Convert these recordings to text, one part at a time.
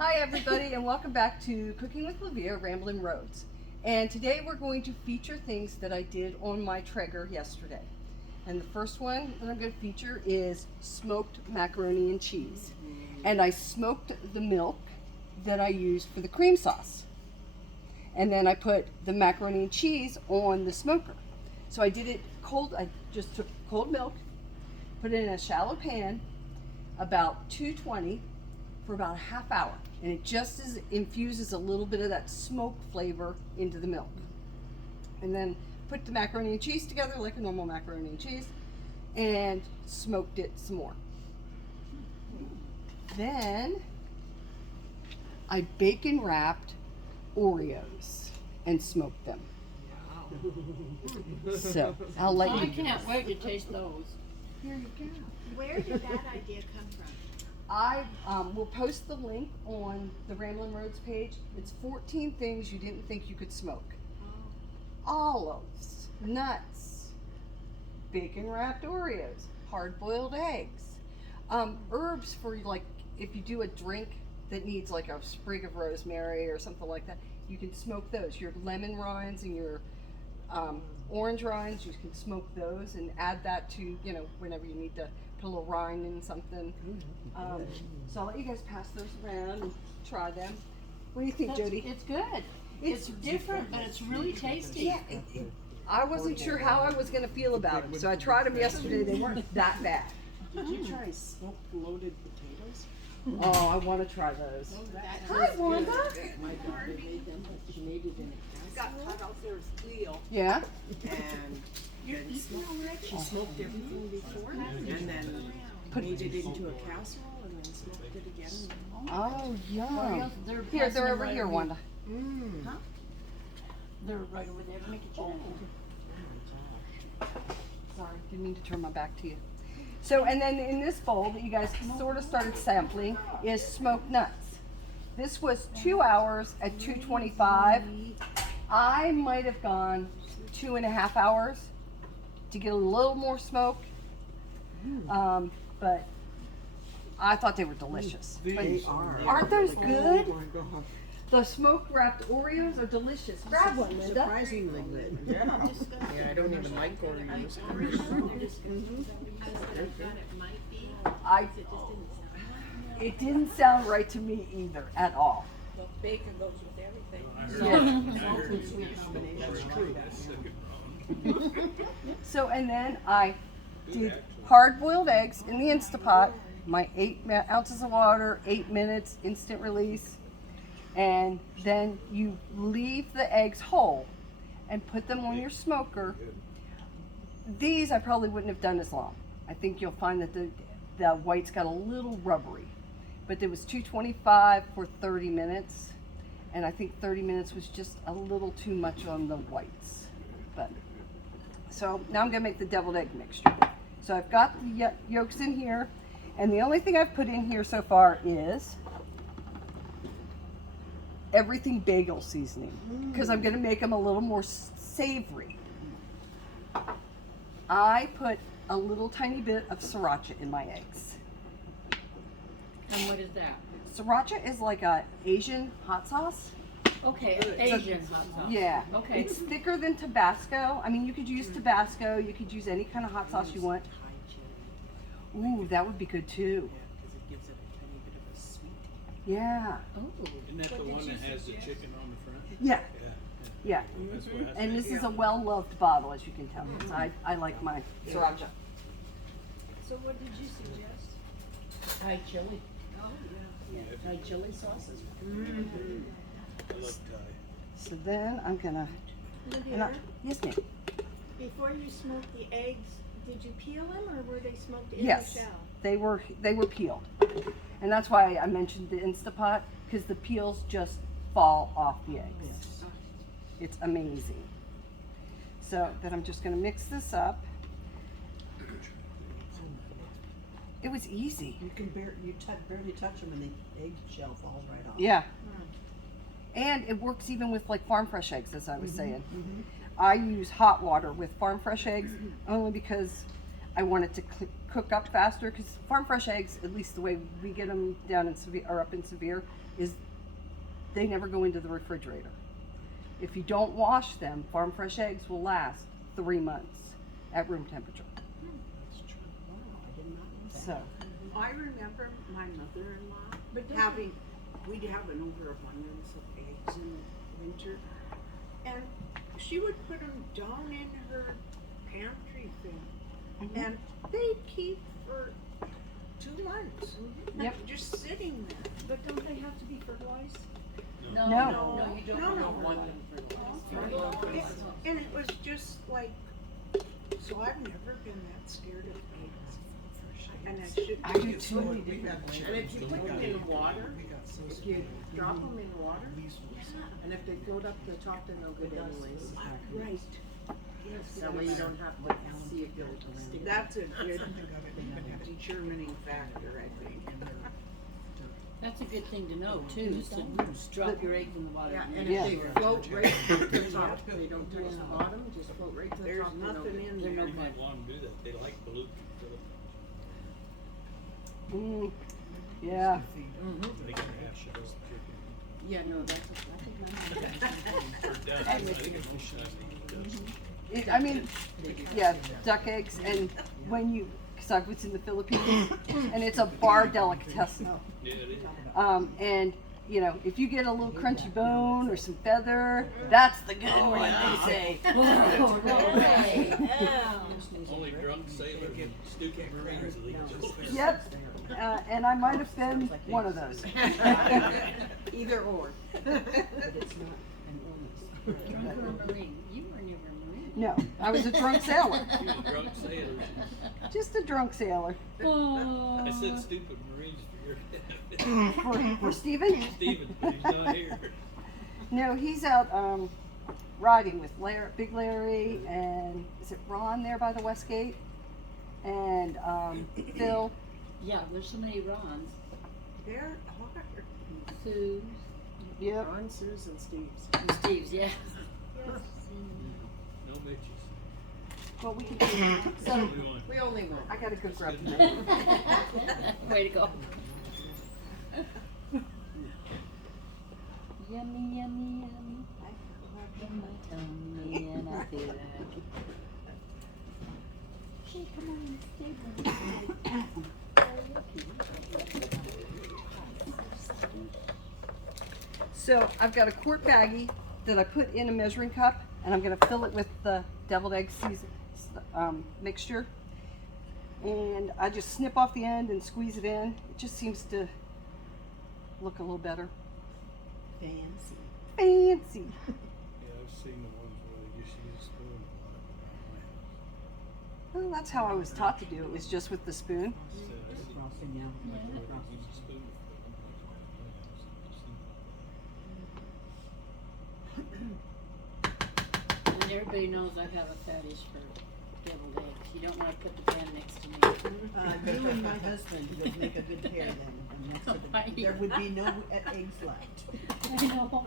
Hi everybody, and welcome back to Cooking with LeVere, Ramblin' Roads. And today we're going to feature things that I did on my Tregar yesterday. And the first one that I'm going to feature is smoked macaroni and cheese. And I smoked the milk that I used for the cream sauce. And then I put the macaroni and cheese on the smoker. So I did it cold. I just took cold milk, put it in a shallow pan, about 220 for about a half hour. And it just infuses a little bit of that smoke flavor into the milk. And then put the macaroni and cheese together like a normal macaroni and cheese and smoked it some more. Then I bacon wrapped Oreos and smoked them. So I'll let you. I can't wait to taste those. Here you go. Where did that idea come from? I will post the link on the Ramblin' Roads page. It's 14 things you didn't think you could smoke. Olives, nuts, bacon wrapped Oreos, hard boiled eggs, herbs for like if you do a drink that needs like a sprig of rosemary or something like that, you can smoke those. Your lemon rinds and your orange rinds, you can smoke those and add that to, you know, whenever you need to put a little rind in something. So I'll let you guys pass those around and try them. What do you think, Jody? It's good. It's different, but it's really tasty. Yeah, I wasn't sure how I was going to feel about them, so I tried them yesterday. They weren't that bad. Did you try smoked loaded potatoes? Oh, I want to try those. Hi, Wanda. My daughter made them, but she made it in a casserole. Got cut out there as veal, Yeah? And then she smoked everything before, and then made it into a casserole, and then smoked it again. Oh, yum. They're Here, passing they're them over right here, over- Wanda. They're right over there. Make it Sorry, didn't mean to turn my back to you. So, and then in this bowl that you guys sort of started sampling is smoked nuts. This was 2 hours at 225. I might have gone 2.5 hours to get a little more smoke. But I thought they were delicious. They are. Aren't those really good? Oh my God. The smoked wrapped Oreos are delicious. Grab one, Linda. Surprisingly good. Yeah, I don't even like Oreos. It didn't sound right to me either at all. the bacon goes with everything. That's true. So, and then I did hard-boiled eggs in the Instapot, my 8 ounces of water, 8 minutes, instant release. And then you leave the eggs whole and put them on your smoker. These I probably wouldn't have done as long. I think you'll find that the whites got a little rubbery. But it was 225 for 30 minutes. And I think 30 minutes was just a little too much on the whites. But so now I'm gonna make the deviled egg mixture. So I've got the yolks in here. And the only thing I've put in here so far is everything bagel seasoning, because I'm going to make them a little more savory. I put a little tiny bit of sriracha in my eggs. And what is that? Sriracha is like a Asian hot sauce. Okay, Asian hot sauce. Yeah. Okay. It's thicker than Tabasco. I mean, you could use Tabasco. You could use any kind of hot sauce you want. Thai chili. Ooh, that would be good too. Yeah, because it gives it a tiny bit of a sweet. Yeah. Oh. Isn't that the one that has the chicken on the front? Yeah. Yeah. Yeah. That's what I And think. this is a well-loved bottle, as you can tell. So I like my sriracha. So what did you suggest? Thai chili. Oh, yeah. Yeah, Thai chili sauces. I love Thai. So then I'm gonna. And I, LeVere, yes, ma'am. before you smoked the eggs, did you peel them or were they smoked in Yes, the shell? they were peeled, and that's why I mentioned the Instapot, because the peels just fall off the eggs. Yes. It's amazing. So then I'm just gonna mix this up. It was easy. You can barely touch them, and the egg shell falls right off. Yeah. And it works even with like farm fresh eggs, as I was saying. Mhm. I use hot water with farm fresh eggs only because I want it to cook up faster because farm fresh eggs, at least the way we get them down in Sevier or up in Sevier, is they never go into the refrigerator. If you don't wash them, farm fresh eggs will last 3 months at room temperature. So, I remember my mother-in-law having, we'd have an overabundance of eggs in the winter, and she would put them down in her pantry thing, and they'd keep for 2 months. Yep. Just sitting there. But don't they have to be fertilized? No. No, you don't No. want them fertilized. And it was just like, so I've never been that scared of eggs. And I should. I do too. And if you put them in water, if you drop them in water, and if they float up to the top, then they'll go down anyways. Right. That way you don't have to see if they'll stick. That's a good determining factor, I think. That's a good thing to know too, is to drop your eggs in the water. Yeah, and and make if they sure. float right to the top, they don't touch the bottom, just float right to the There's top. then they'll nothing get- in They're there. no They good. might want to do that. They like blue. Yeah. They can have shells of chicken. Yeah, no, that's a good Or duck. I think it's ducks. I mean, yeah, duck eggs, and when you, because I was in the Philippines, and it's a bar delicatessen. Yeah, it is. And you know, if you get a little crunchy bone or some feather, that's the good one, they say. Only drunk sailors and stupid marines will eat those. Yep. And I might have been one of those. Either or. Drunk or a marine? You were never a marine. No, I was a drunk sailor. You know, drunk sailors. Just a drunk sailor. Oh. I said stupid marines for your For Stephen? Steven, but he's not here. No, he's out riding with Big Larry, and is it Ron there by the West Gate? And Phil. Yeah, there's so many Rons. There are. Sue's. Yep. Ron, Sue's, and Steve's. And Steve's, yeah. No bitches. Well, we can do So, We only want. I got a good grub tonight. Way to go. Yummy, yummy, yummy. I feel in my tummy and I feel happy. Hey, come on, stay. So I've got a quart baggie that I put in a measuring cup, and I'm going to fill it with the deviled egg mixture. And I just snip off the end and squeeze it in. It just seems to look a little better. Fancy. Fancy. yeah, I've seen the ones where they just use a spoon. Well, that's how I was taught to do it, was just with the spoon. And everybody knows I have a fetish for deviled eggs. You don't want to put the pan next to me. You and my husband would make a good pair then, and next to Right. there would be no eggs left. I know.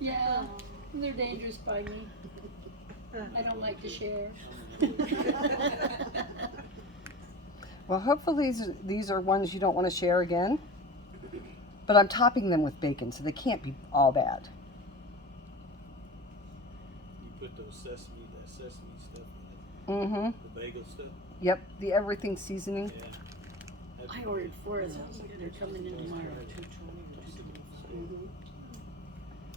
Yeah, they're dangerous by me. I don't like to share. Well, hopefully these are ones you don't want to share again. But I'm topping them with bacon, so they can't be all bad. You put those that sesame stuff Mm-hmm. in it, the bagel stuff. Yep, the everything seasoning. Yeah. That's I ordered 4 of those. They're coming in tomorrow.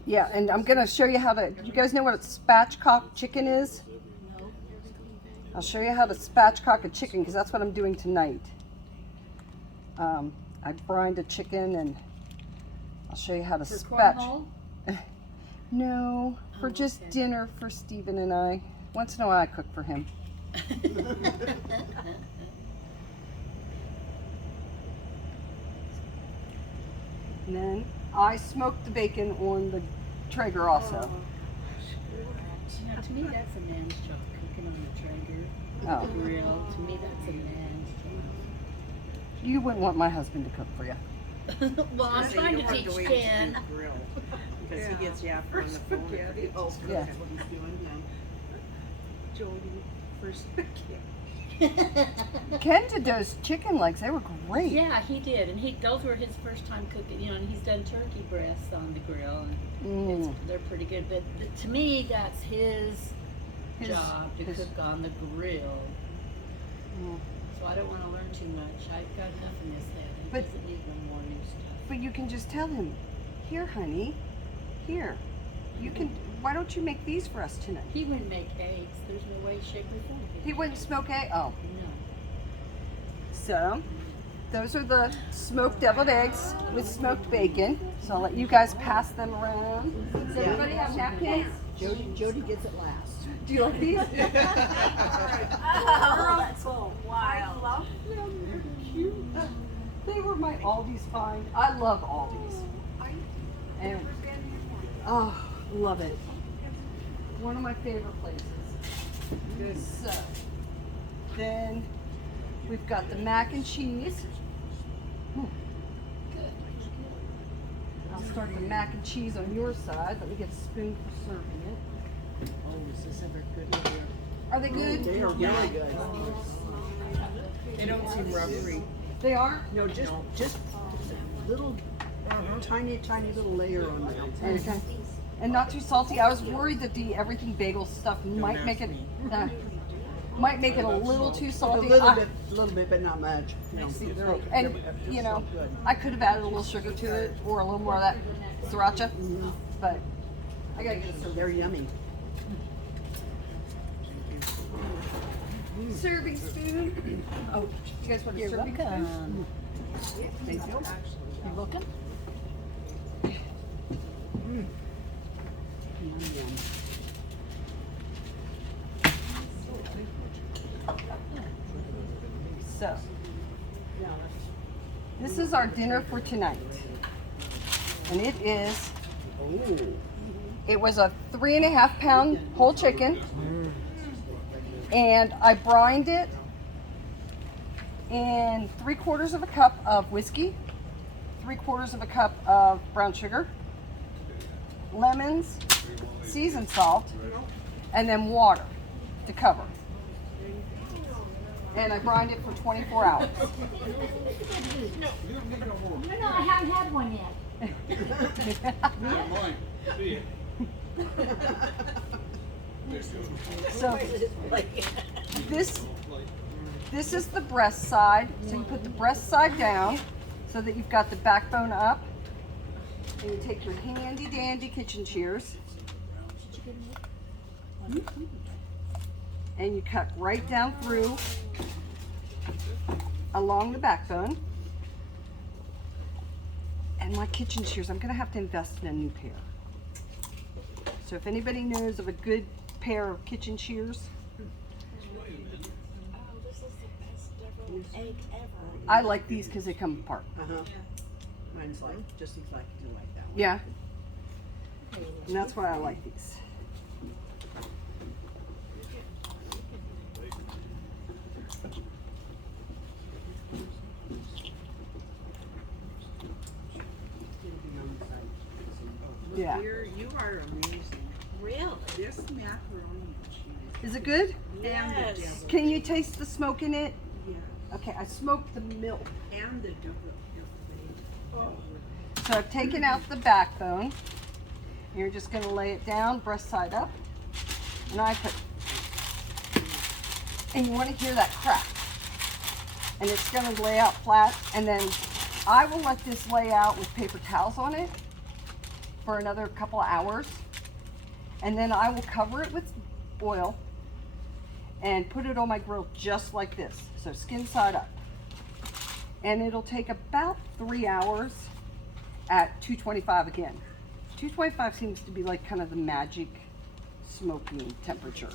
Yeah, and I'm gonna show you how to. You guys know what a spatchcock chicken is? No. I'll show you how to spatchcock a chicken because that's what I'm doing tonight. I brined a chicken, and I'll show you how to For spatch. cornhole? No, for Oh, just okay. dinner for Stephen and I. Once in a while, I cook for him. And then I smoked the bacon on the Traeger also. Now, to me, that's a man's job, cooking on the Tregar. Oh. The grill. To me, that's a man's You wouldn't want my husband to cook for you. job. Well, I'm trying to teach Ken. Because he gets yapped on the phone. Spaghetti. Oh, Yeah. that's what he's doing now. Jody, for spaghetti. Ken did those chicken legs. They were great. Yeah, he did, and those were his first time cooking. You know, and he's done turkey breasts on the grill, and they're pretty good. But to me, that's his job to cook on the grill. So I don't want to learn too much. I've got enough in this head. He But- doesn't need no more new stuff. But you can just tell him, here, honey, here. You can. Why don't you make these for us tonight? He wouldn't make eggs. There's no way, shape, or form. He wouldn't smoke egg. Oh, No. so those are the smoked deviled eggs with smoked bacon. So I'll let you guys pass them around. Does everybody have napkins? Jody gets it last. Do you like these? Oh, that's so wild. I love them. They're cute. They were my Aldi's find. I love Aldi's. And oh, love it. One of my favorite places. So then we've got the mac and cheese. I'll start the mac and cheese on your side. Let me get a spoon for serving it. Oh, is this ever good? Are they good? They are really good. They don't seem rubbery. They are? No, just a little, tiny little layer on the outside. Okay. And not too salty. I was worried that the everything bagel stuff might make it a little too A salty. little bit, but not much. No, And you know, I could have added a little sugar to it or a little more of that sriracha, but I gotta get it so they're yummy. serving spoon. Oh, you guys want a serving spoon? Thank you. You looking? So, this is our dinner for tonight, and it was a 3.5 pound whole chicken, and I brined it in 3/4 of a cup of whiskey, 3/4 of a cup of brown sugar, lemons, seasoned salt, and then water to cover. And I brined it for 24 hours. No, I haven't had one yet. Mine. See ya. So this is the breast side. So you put the breast side down so that you've got the backbone up. And you take your handy dandy kitchen shears and you cut right down through along the backbone. And my kitchen shears, I'm gonna have to invest in a new pair. So if anybody knows of a good pair of kitchen shears, I like these because they come apart. Mine's like just exactly like that one. Yeah. And that's why I like these. Yeah. You are amazing. Really? This macaroni and cheese. Is it good? Yes. Can you taste the smoke in it? Yeah. Okay, I smoked the milk. And the double. So I've taken out the backbone. You're just gonna lay it down, breast side up. And and you wanna hear that crack. And it's gonna lay out flat. And then I will let this lay out with paper towels on it for another couple of hours. And then I will cover it with oil and put it on my grill just like this. So skin side up. And it'll take about 3 hours at 225 again. 225 seems to be like kind of the magic smoking temperature.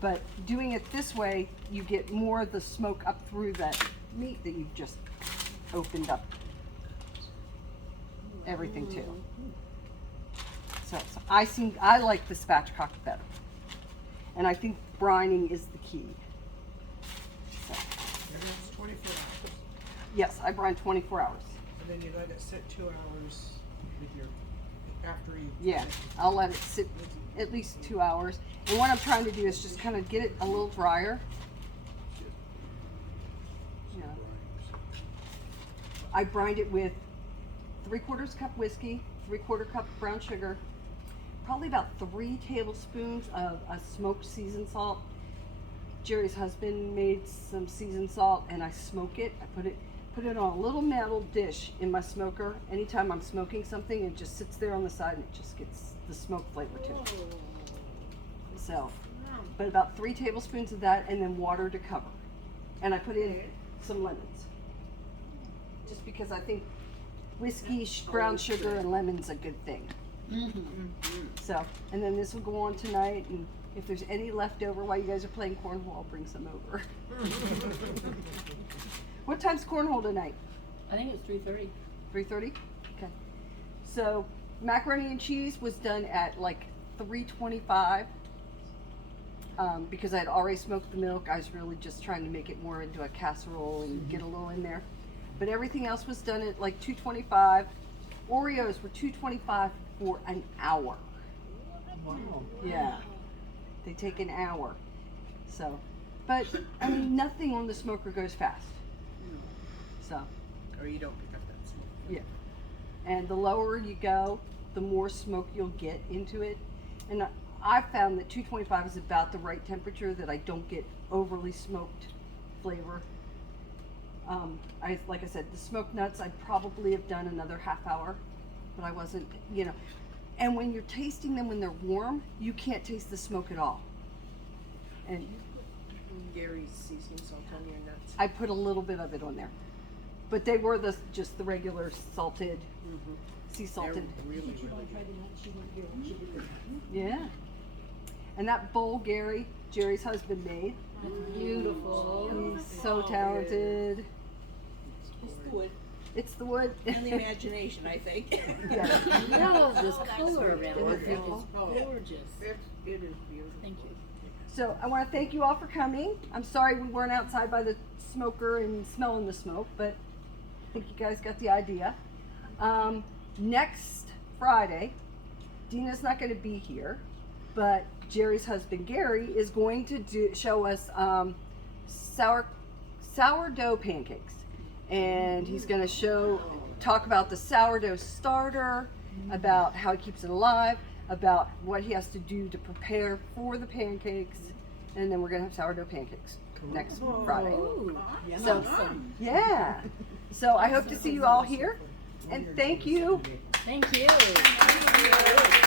But doing it this way, you get more of the smoke up through that meat that you've just opened up everything to. So I like the spatchcock better. And I think brining is the key. So, And it's 24 hours. yes, I brine 24 hours. And then you let it sit 2 hours with your after you. Yeah, I'll let it sit at least 2 hours. And what I'm trying to do is just kind of get it a little drier. Yeah. I brined it with 3/4 cup whiskey, 3/4 cup brown sugar, probably about 3 tablespoons of a smoked seasoned salt. Jerry's husband made some seasoned salt, and I smoke it. I put it on a little metal dish in my smoker. Anytime I'm smoking something, it just sits there on the side and it just gets the smoke flavor to it. So, but about 3 tablespoons of that, and then water to cover. And I put in some lemons, just because I think whiskey, brown sugar, and lemon's a good thing. So, and then this will go on tonight, and if there's any left over while you guys are playing cornhole, I'll bring some over. What time's cornhole tonight? I think it's 3:30. 3:30? Okay. So, macaroni and cheese was done at like 3:25. Because I had already smoked the milk, I was really just trying to make it more into a casserole and get a little in there. But everything else was done at like 2:25. Oreos were 2:25 for an hour. Wow. Yeah. They take an hour. So, but I mean, nothing on the smoker goes fast. So, Or you don't pick up that smoke. yeah. And the lower you go, the more smoke you'll get into it. And I found that 225 is about the right temperature, that I don't get overly smoked flavor. Like I said, the smoked nuts, I'd probably have done another half hour, but I wasn't, you know. And when you're tasting them when they're warm, you can't taste the smoke at all. And Gary's seasoning salt on your nuts. I put a little bit of it on there, but they were just the regular salted, sea salted. They're really, really good. Yeah. And that bowl Jerry's husband made. Beautiful. He's so talented. It's the wood It's the wood. and the imagination, I think. Yeah. No, this color around Isn't it it is beautiful? gorgeous. It is beautiful. Thank you. So I want to thank you all for coming. I'm sorry we weren't outside by the smoker and smelling the smoke, but I think you guys got the idea. Next Friday, Dina's not going to be here, but Jerry's husband Gary is going to show us sourdough pancakes, and he's going to talk about the sourdough starter, about how he keeps it alive, about what he has to do to prepare for the pancakes, and then we're going to have sourdough pancakes next Friday. So, yeah. So I hope to see you all here, and thank you. Thank you.